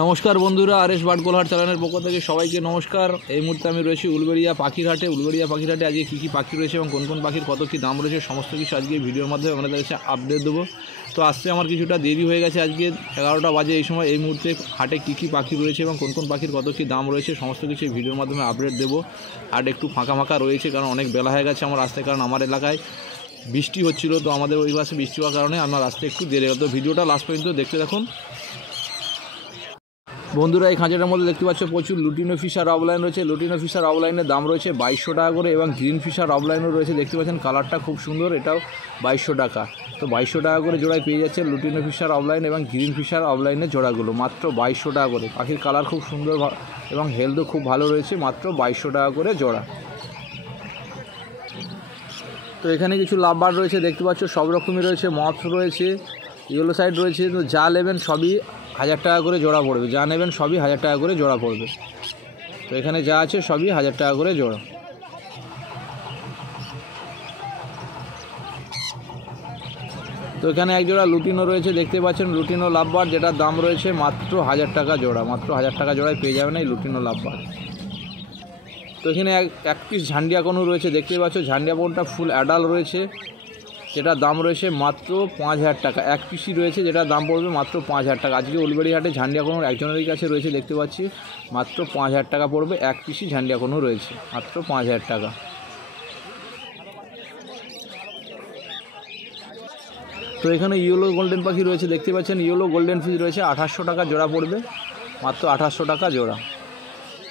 নমস্কার বন্ধুরা, RS bird Golaghat চ্যানেলের পক্ষ থেকে সবাইকে নমস্কার। এই মুহূর্তে আমি রয়েছি উলবেড়িয়া পাখিরহাটে। উলবেড়িয়া পাখিরহাটে আজকে কী কী পাখি রয়েছে এবং কোন কোন পাখির কত কী দাম রয়েছে সমস্ত কিছু আজকে ভিডিওর মাধ্যমে আপনাদের কাছে আপডেট দেবো। তো আসতে আমার কিছুটা দেরি হয়ে গেছে, আজকে 11টা বাজে এই সময়। এই মুহূর্তে হাটে কী কী পাখি রয়েছে এবং কোন কোন পাখির কত কী দাম রয়েছে সমস্ত কিছু এই ভিডিওর মাধ্যমে আপডেট দেবো। হাট একটু ফাঁকা ফাঁকা রয়েছে কারণ অনেক বেলা হয়ে গেছে আমার আসতে, কারণ আমার এলাকায় বৃষ্টি হচ্ছিল। তো আমাদের ওই পাশে বৃষ্টি হওয়ার কারণে আমার আসতে একটু দেরি হতো। ভিডিওটা লাস্ট পর্যন্ত দেখতে দেখুন বন্ধুরা। এই খাঁচাটার মধ্যে দেখতে পাচ্ছ প্রচুর লুটিনো ফিশার অফলাইন রয়েছে। লুটিনো ফিশার অফলাইনের দাম রয়েছে 2200 টাকা করে এবং গ্রিন ফিশার অফলাইনও রয়েছে। দেখতে পাচ্ছেন কালারটা খুব সুন্দর, এটাও 2200 টাকা। তো 2200 টাকা করে জোড়ায় পেয়ে যাচ্ছে লুটিনো ফিশার অফলাইন এবং গ্রিন ফিশার অফলাইনের জোড়াগুলো মাত্র 2200 টাকা করে। পাখির কালার খুব সুন্দর এবং হেলথও খুব ভালো রয়েছে, মাত্র 2200 টাকা করে জোড়া। তো এখানে কিছু লাভবার্ড রয়েছে দেখতে পাচ্ছ, সব রকমই রয়েছে। মথ রয়েছে, ইয়েলো সাইড রয়েছে। তো যা নেবেন সবই 1000 টাকা করে জোড়া পড়বে, যা নেবেন সবই 1000 টাকা করে জোড়া পড়বে। তো এখানে যা আছে সবই 1000 টাকা করে জোড়া। তো এখানে এক জোড়া লুটিনো রয়েছে দেখতে পাচ্ছেন, লুটিনো লাভবার্ড, যেটার দাম রয়েছে মাত্র 1000 টাকা জোড়া। মাত্র 1000 টাকা জোড়ায় পেয়ে যাবেন এই লুটিনো লাভবার্ড। তো এখানে এক পিস ঝান্ডিয়া কোনো রয়েছে দেখতে পাচ্ছ, ঝান্ডিয়া কোনটা ফুল অ্যাডাল রয়েছে, যেটার দাম রয়েছে মাত্র 5000 টাকা। এক পিসই রয়েছে যেটার দাম পড়বে মাত্র 5000 টাকা। আজকে উলবেড়িয়া হাটে ঝান্ডিয়া কোনো একজনেরই কাছে রয়েছে দেখতে পাচ্ছি, মাত্র 5000 টাকা পড়বে। এক পিসই ঝান্ডিয়া কোনো রয়েছে মাত্র 5000 টাকা। তো এখানে ইয়েলো গোল্ডেন পাখি রয়েছে দেখতে পাচ্ছেন, ইয়েলো গোল্ডেন ফিশ রয়েছে 2800 টাকা জোড়া পড়বে, মাত্র 2800 টাকা জোড়া।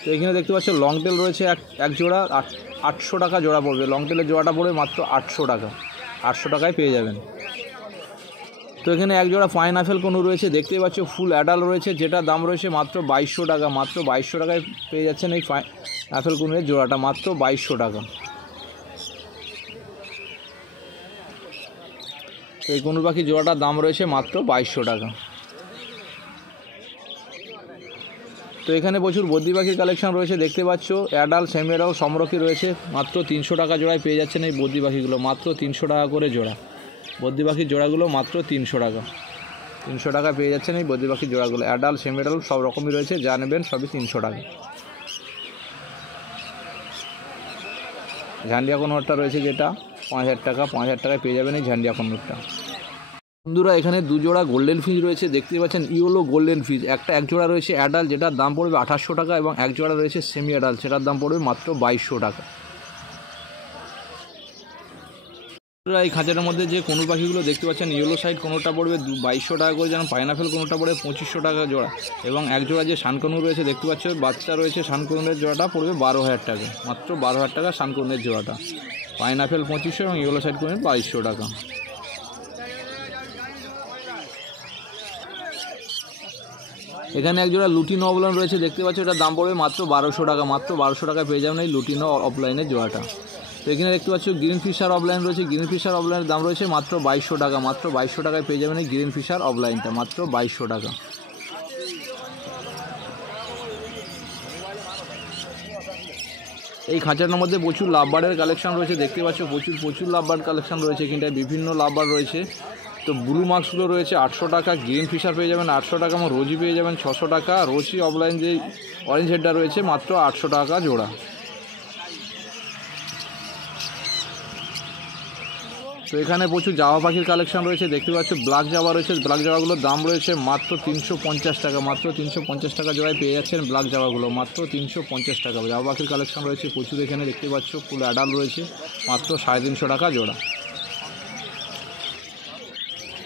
তো এখানে দেখতে পাচ্ছ লং টেল রয়েছে এক জোড়া 800 টাকা জোড়া পড়বে। লং টেলের জোড়াটা পড়বে মাত্র 800 টাকা, 800 টাকায় পেয়ে যাবেন। তো এখানে এক জোড়া পাইনঅ্যাপেল কোনো রয়েছে দেখতেই পাচ্ছ, ফুল অ্যাডাল রয়েছে, যেটা দাম রয়েছে মাত্র 2200 টাকা। মাত্র 2200 টাকায় পেয়ে যাচ্ছেন এই পাইনঅ্যাপেল কোনের জোড়াটা, মাত্র 2200 টাকা। তো এই কোনুর পাখি জোড়াটার দাম রয়েছে মাত্র 2200 টাকা। তো এখানে প্রচুর বদ্রি পাখির কালেকশন রয়েছে দেখতে পাচ্ছ, অ্যাডাল সেমি অ্যাডাল সমরকি রয়েছে। মাত্র 300 টাকা জোড়ায় পেয়ে যাচ্ছেন এই বদ্রি পাখিগুলো, মাত্র 300 টাকা করে জোড়া। বদ্রি পাখির জোড়াগুলো মাত্র 300 টাকা, 300 টাকা পেয়ে যাচ্ছেন এই বদ্রি পাখির জোড়াগুলো। অ্যাডাল সেমি অ্যাডাল সব রকমই রয়েছে, যা নেবেন সবই 300 টাকা। ঝান্ডিয়া কোনোরটা রয়েছে যেটা 5000 টাকা, 5000 টাকায় পেয়ে যাবেন এই ঝান্ডিয়া কোনোরটা। বন্ধুরা এখানে দু জোড়া গোল্ডেন ফিশ রয়েছে দেখতে পাচ্ছেন, ইয়েলো গোল্ডেন ফিশ। এক জোড়া রয়েছে অ্যাডাল, যেটার দাম পড়বে 2800 টাকা এবং এক জোড়া রয়েছে সেমি অ্যাডাল, সেটার দাম পড়বে মাত্র 2200 টাকা। এই খাঁচাটার মধ্যে যে কোনো পাখিগুলো দেখতে পাচ্ছেন, ইয়েলো সাইড কোনোটা পড়বে 2200 টাকা করে, যেমন পাইনঅ্যাপেল কোনোটা পড়বে 2500 টাকা জোড়া এবং এক জোড়া যে শানকনু রয়েছে দেখতে পাচ্ছ বাচ্চা রয়েছে, শানকনুরের জোড়াটা পড়বে 12000 টাকা, মাত্র 12000 টাকা শানকনুরের জোড়াটা। পাইনঅ্যাপেল 2500 এবং ইয়েলো সাইড কোনের 2200 টাকা। এখানে এক জোড়া লুটিনো অফলাইন রয়েছে দেখতে পাচ্ছ, এটার দাম পড়বে মাত্র 1200 টাকা। মাত্র 1200 টাকায় পেয়ে যাবেন এই লুটিনো অফলাইনের জোড়াটা। তো এখানে দেখতে পাচ্ছ গ্রিন ফিশার অফলাইন রয়েছে, গ্রিন ফিশার অফলাইনের দাম রয়েছে মাত্র 2200 টাকা। মাত্র 2200 টাকায় পেয়ে যাবেন এই গ্রিন ফিশার অফলাইনটা, মাত্র 2200 টাকা। এই খাঁচাটার মধ্যে প্রচুর লাভবার্ডের কালেকশন রয়েছে দেখতে পাচ্ছ, প্রচুর লাভবার্ড কালেকশন রয়েছে। এখানটায় বিভিন্ন লাভবার্ড রয়েছে। তো ব্লু মার্কসগুলো রয়েছে 800 টাকা, গ্রিন ফিশার পেয়ে যাবেন 800 টাকা এবং রোজি পেয়ে যাবেন 600 টাকা। রোজি অফলাইন যে অরেঞ্জ হেডটা রয়েছে মাত্র 800 টাকা জোড়া। তো এখানে প্রচুর জাভা পাখির কালেকশন রয়েছে দেখতে পাচ্ছ, ব্ল্যাক জাভা রয়েছে। ব্ল্যাক জাভাগুলোর দাম রয়েছে মাত্র 350 টাকা, মাত্র 350 টাকা জোড়ায় পেয়ে যাচ্ছেন ব্ল্যাক জাভাগুলো, মাত্র 350 টাকা। জাভা পাখির কালেকশন রয়েছে প্রচুর এখানে দেখতে পাচ্ছ, ফুল অ্যাডাল রয়েছে, মাত্র 350 টাকা জোড়া।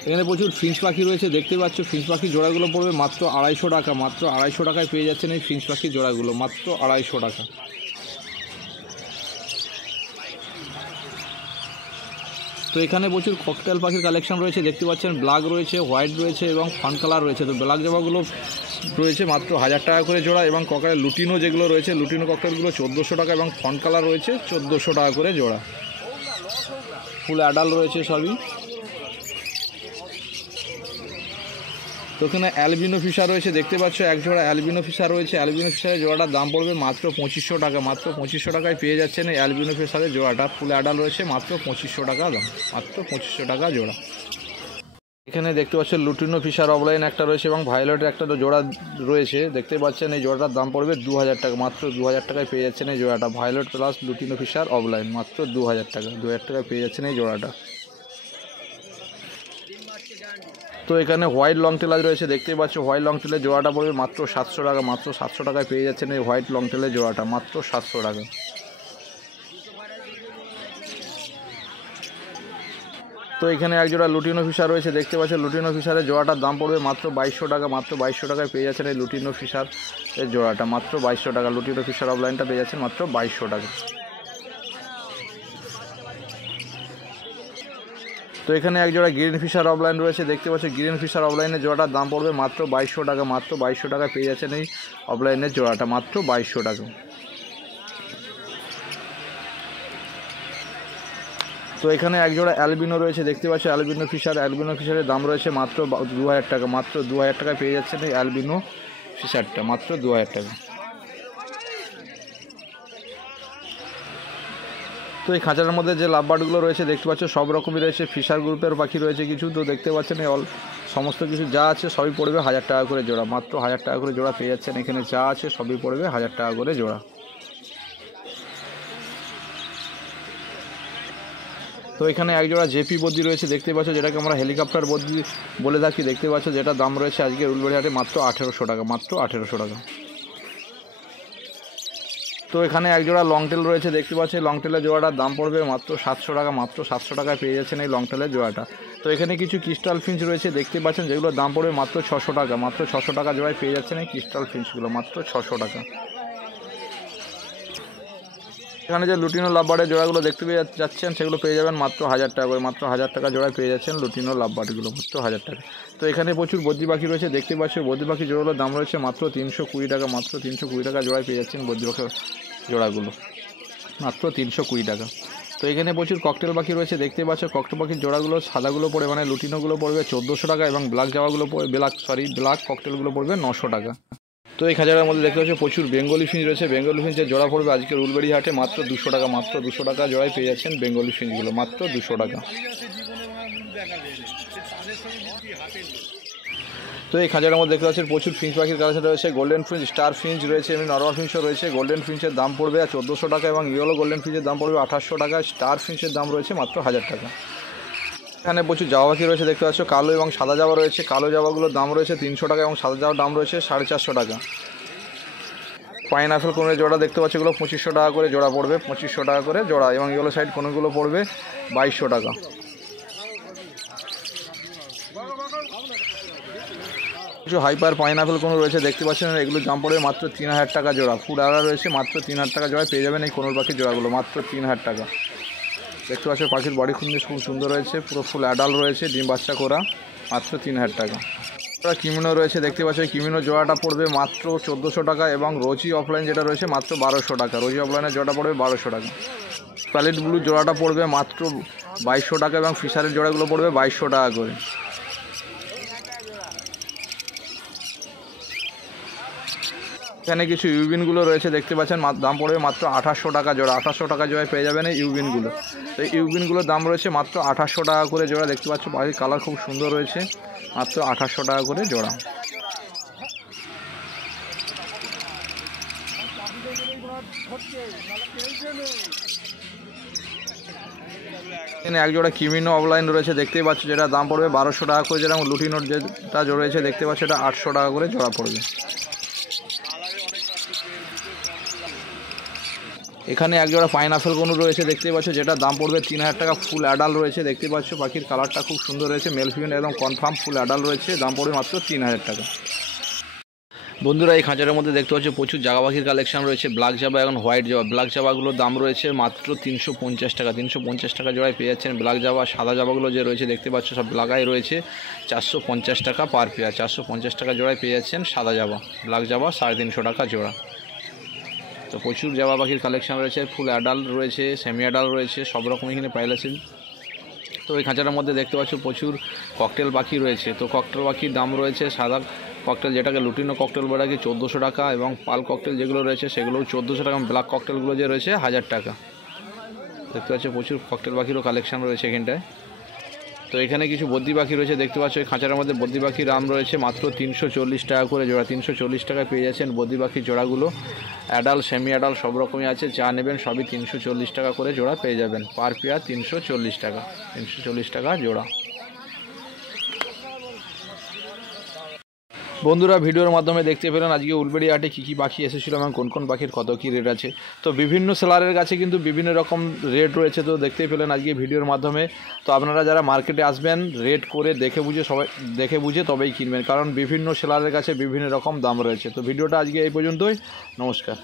এখানে প্রচুর ফিঞ্চ পাখি রয়েছে দেখতে পাচ্ছ, ফিঞ্চ পাখির জোড়াগুলো পড়বে মাত্র 250 টাকা। মাত্র 250 টাকায় পেয়ে যাচ্ছেন এই ফিঞ্চ পাখির জোড়াগুলো, মাত্র 250 টাকা। তো এখানে প্রচুর ককটেল পাখির কালেকশন রয়েছে দেখতে পাচ্ছেন, ব্ল্যাক রয়েছে, হোয়াইট রয়েছে এবং ফান কালার রয়েছে। তো ব্ল্যাক জামাগুলো রয়েছে মাত্র 1000 টাকা করে জোড়া এবং ককটেল লুটিনো যেগুলো রয়েছে, লুটিনো ককটেলগুলো 1400 টাকা এবং ফান কালার রয়েছে 1400 টাকা করে জোড়া। ফুল অ্যাডাল রয়েছে সবই। তো এখানে অ্যালবিনো ফিশার রয়েছে দেখতে পাচ্ছ, এক জোড়া অ্যালবিনো ফিশার রয়েছে। অ্যালবিনো ফিশারের জোড়াটার দাম পড়বে মাত্র 2500 টাকা। মাত্র 2500 টাকায় পেয়ে যাচ্ছেন এই অ্যালবিনো ফিশারের জোড়াটা, ফুল অ্যাডাল রয়েছে, মাত্র 2500 টাকা দাম, মাত্র 2500 টাকা জোড়া। এখানে দেখতে পাচ্ছেন লুটিনো ফিশার অফলাইন একটা রয়েছে এবং ভায়োলেটের একটা জোড়া রয়েছে। দেখতে পাচ্ছেন এই জোড়াটার দাম পড়বে 2000 টাকা, মাত্র 2000 টাকায় পেয়ে যাচ্ছেন এই জোড়াটা। Violet plus lutino fisher offline মাত্র 2000 টাকা, 2000 টাকায় পেয়ে যাচ্ছেন এই জোড়াটা। তো এখানে হোয়াইট লং টেলার রয়েছে, দেখতেই পাচ্ছ হোয়াইট লং টেলের জোড়াটা পড়বে মাত্র 700 টাকা, মাত্র 700 টাকায় পেয়ে যাচ্ছেন এই হোয়াইট লং টেলের জোড়াটা, মাত্র 700 টাকা। তো এখানে এক জোড়া লুটিনো ফিশার রয়েছে, দেখতে পাচ্ছেন লুটিনো ফিশারের জোড়াটার দাম পড়বে মাত্র 2200 টাকা, মাত্র 2200 টাকায় পেয়ে যাচ্ছেন এই লুটিনো ফিশার এর জোড়াটা, মাত্র 2200 টাকা। লুটিনো ফিশার অফলাইনটা পেয়ে যাচ্ছেন মাত্র 2200 টাকা। তো এখানে এক জোড়া গ্রিন ফিশার অফলাইন রয়েছে, দেখতে পাচ্ছেন গ্রিন ফিশার অফলাইনের জোড়াটার দাম পড়বে মাত্র 2200 টাকা, মাত্র 2200 টাকায় পেয়ে যাচ্ছেন এই অফলাইনের জোড়াটা, মাত্র 2200 টাকা। তো এখানে এক জোড়া অ্যালবিনো রয়েছে, দেখতে পাচ্ছ অ্যালবিনো ফিশারের দাম রয়েছে মাত্র 2000 টাকা, মাত্র 2000 টাকায় পেয়ে যাচ্ছেন এই অ্যালবিনো ফিশারটা, মাত্র 2000 টাকা। তো এই খাঁচার মধ্যে যে লাভবার্ডগুলো রয়েছে দেখতে পাচ্ছ সব রকমই রয়েছে, ফিশার গ্রুপের পাখি রয়েছে কিছু। তো দেখতে পাচ্ছেন এই সমস্ত কিছু যা আছে সবই পড়বে 1000 টাকা করে জোড়া, মাত্র 1000 টাকা করে জোড়া পেয়ে যাচ্ছেন। এখানে যা আছে সবই পড়বে 1000 টাকা করে জোড়া। তো এখানে এক জোড়া জেপি বদ্রি রয়েছে, দেখতে পাচ্ছ যেটাকে আমরা হেলিকপ্টার বদ্রি বলে থাকি, দেখতে পাচ্ছ যেটা দাম রয়েছে আজকে উলবেড়িয়া হাটে মাত্র 1800 টাকা, মাত্র 1800 টাকা। তো এখানে এক জোড়া লং টেল রয়েছে, দেখতে পাচ্ছেন লং টেলের জোড়াটার দাম পড়বে মাত্র 700 টাকা, মাত্র 700 টাকায় পেয়ে যাচ্ছেন এই লং টেলের জোড়াটা। তো এখানে কিছু ক্রিস্টাল ফিঞ্চ রয়েছে, দেখতে পাচ্ছেন যেগুলোর দাম পড়বে মাত্র 600 টাকা, মাত্র 600 টাকা জোড়ায় পেয়ে যাচ্ছেন এই ক্রিস্টাল ফিঞ্চগুলো, মাত্র 600 টাকা। এখানে যে লুটিনো লাভবার্ডের জোড়াগুলো দেখতে পেয়ে যাচ্ছেন সেগুলো পেয়ে যাবেন মাত্র 1000 টাকা করে, মাত্র 1000 টাকা জোড়ায় পেয়ে যাচ্ছেন লুটিনো লাভবার্ডগুলো, মাত্র 1000 টাকা। তো এখানে প্রচুর বদ্রি পাখি রয়েছে, দেখতে পাচ্ছেন বদ্রি পাখি জোড়াগুলোর দাম রয়েছে মাত্র 320 টাকা, মাত্র 320 টাকা জোড়ায় পেয়ে যাচ্ছেন বদ্রি পাখি জোড়াগুলো, মাত্র 320 টাকা। তো এখানে প্রচুর ককটেল পাখি রয়েছে, দেখতে পাচ্ছ ককটেল পাখির জোড়াগুলো সাদাগুলো পড়বে মানে লুটিনোগুলো পড়বে 1400 টাকা এবং ব্ল্যাক ককটেলগুলো পড়বে 900 টাকা। তো এই খাঁচাটার মধ্যে দেখতে পাচ্ছি প্রচুর বেঙ্গলি ফিঞ্চ রয়েছে, বেঙ্গলি ফিঞ্চের জোড়া পড়বে আজকের উলবেড়িয়া হাটে মাত্র 200 টাকা, মাত্র 200 টাকা জোড়ায় পেয়ে যাচ্ছেন বেঙ্গলি ফিঞ্চগুলো, মাত্র 200 টাকা। তো এই খাঁচাটার মধ্যে দেখতে পাচ্ছেন প্রচুর ফিঞ্চ পাখির কালেকশন রয়েছে, গোল্ডেন ফিঞ্চ, স্টার ফিঞ্চ রয়েছে, এমনি নর্মাল ফিঞ্চও রয়েছে। গোল্ডেন ফিঞ্চের দাম পড়বে 1400 টাকা এবং ইয়েলো গোল্ডেন ফিঞ্চের দাম পড়বে 2800 টাকা, স্টার ফিঞ্চের দাম রয়েছে মাত্র 1000 টাকা। এখানে প্রচুর জাবা পাখি রয়েছে, দেখতে পাচ্ছ কালো এবং সাদা জাবা রয়েছে, কালো জাবাগুলোর দাম রয়েছে 300 টাকা এবং সাদা জাবার দাম রয়েছে 450 টাকা। পাইনঅ্যাপেল কোনের জোড়া দেখতে পাচ্ছ এগুলো 2500 টাকা করে জোড়া পড়বে, 2500 টাকা করে জোড়া এবং ইয়েলো সাইড কোনগুলো পড়বে 2200 টাকা। কিছু হাইপার পাইনঅ্যাপেল কোনো রয়েছে, দেখতে পাচ্ছেন এগুলোর দাম পড়বে মাত্র 3000 টাকা জোড়া, ফুড আড়া রয়েছে মাত্র 3000 টাকা জোড়ায় পেয়ে যাবেন এই কোনোর পাখির জোড়াগুলো, মাত্র 3000 টাকা। দেখতে পাচ্ছ পাখির বডি খুন্দি খুব সুন্দর রয়েছে, পুরো ফুল অ্যাডাল্ট রয়েছে, ডিম বাচ্চা করা, মাত্র 3000 টাকা। কিমিনো রয়েছে, দেখতে পাচ্ছ কিমিনো জোড়াটা পড়বে মাত্র 1400 টাকা এবং রোজি অফলাইন যেটা রয়েছে মাত্র 1200 টাকা, রোজি অফলাইনের জোড়াটা পড়বে 1200 টাকা। প্যালেট ব্লু জোড়াটা পড়বে মাত্র 2200 টাকা এবং ফিশারের জোড়াগুলো পড়বে 2200 টাকা করে। এখানে কিছু ইউবিনগুলো রয়েছে, দেখতে পাচ্ছেন দাম পড়বে মাত্র 2800 টাকা জোড়া, 2800 টাকা জোড়ায় পেয়ে যাবেন এই ইউবিনগুলো। তো এই ইউবিনগুলোর দাম রয়েছে মাত্র 2800 টাকা করে জোড়া, দেখতে পাচ্ছ বাড়ির কালার খুব সুন্দর রয়েছে, মাত্র 2800 টাকা করে জোড়া। এখানে এক জোড়া কিমিনো অফলাইন রয়েছে, দেখতেই পাচ্ছ যেটা দাম পড়বে 1200 টাকা করে, যেটা লুটিনোর যেটা জোড়া রয়েছে দেখতে পাচ্ছ এটা 800 টাকা করে জোড়া পড়বে। এখানে এক জোড়া পাইনঅ্যাপেল কোনো রয়েছে, দেখতে পাচ্ছ যেটা দাম পড়বে 3000 টাকা, ফুল অ্যাডাল্ট রয়েছে, দেখতে পাচ্ছ পাখির কালারটা খুব সুন্দর রয়েছে, মেল ফিমেল একদম কনফার্ম ফুল অ্যাডাল্ট রয়েছে, দাম পড়বে মাত্র 3000 টাকা। বন্ধুরা এই খাঁচাটার মধ্যে দেখতে পাচ্ছ প্রচুর জাগা পাখির কালেকশন রয়েছে, ব্ল্যাক জাবা এবং হোয়াইট জাবা। ব্ল্যাক জাবাগুলোর দাম রয়েছে মাত্র 350 টাকা, 350 টাকা জোড়ায় পেয়ে যাচ্ছেন ব্ল্যাক জাবা। সাদা জাবাগুলো যে রয়েছে দেখতে পাচ্ছ সব ব্ল্যাকাই রয়েছে, 450 টাকা পার পেয়ার, 450 টাকা জোড়ায় পেয়ে যাচ্ছেন সাদা জাবা। ব্ল্যাক জাবা 350 টাকা জোড়া। তো প্রচুর জাবা পাখির কালেকশন রয়েছে, ফুল অ্যাডাল্ট রয়েছে, সেমি অ্যাডাল্ট রয়েছে, সব রকম এখানে পাইলাছেন। তো এই খাঁচাটার মধ্যে দেখতে পাচ্ছ প্রচুর ককটেল পাখি রয়েছে। তো ককটেল পাখির দাম রয়েছে সাদা ককটেল যেটাকে লুটিনো ককটেল বলে রাখি 1400 টাকা এবং পাল ককটেল যেগুলো রয়েছে সেগুলোও 1400 টাকা, এবং ব্ল্যাক ককটেলগুলো যে রয়েছে 1000 টাকা। দেখতে পাচ্ছ প্রচুর ককটেল পাখিরও কালেকশন রয়েছে এখানটায়। তো তো এখানে কিছু বদ্রি পাখি রয়েছে, দেখতে পাচ্ছ এই খাঁচার মধ্যে বদ্রি পাখির দাম রয়েছে মাত্র 340 টাকা করে জোড়া। 340 টাকায় পেয়ে যাচ্ছেন বদ্রি পাখির জোড়াগুলো। অ্যাডাল্ট সেমি অ্যাডাল্ট সব রকমই আছে, যা নেবেন সবই 340 টাকা করে জোড়া পেয়ে যাবেন। পার পেয়ার 340 টাকা, 340 টাকা জোড়া। বন্ধুরা ভিডিওর মাধ্যমে দেখতে পেলেন আজকে উলবেড়িয়া হাটে কী কী পাখি এসেছিল এবং কোন কোন পাখির কত কী রেট আছে। তো বিভিন্ন সেলারের কাছে কিন্তু বিভিন্ন রকম রেট রয়েছে, তো দেখতেই পেলেন আজকে ভিডিওর মাধ্যমে। তো আপনারা যারা মার্কেটে আসবেন রেট করে দেখে বুঝে তবেই কিনবেন, কারণ বিভিন্ন সেলারের কাছে বিভিন্ন রকম দাম রয়েছে। তো ভিডিওটা আজকে এই পর্যন্তই, নমস্কার।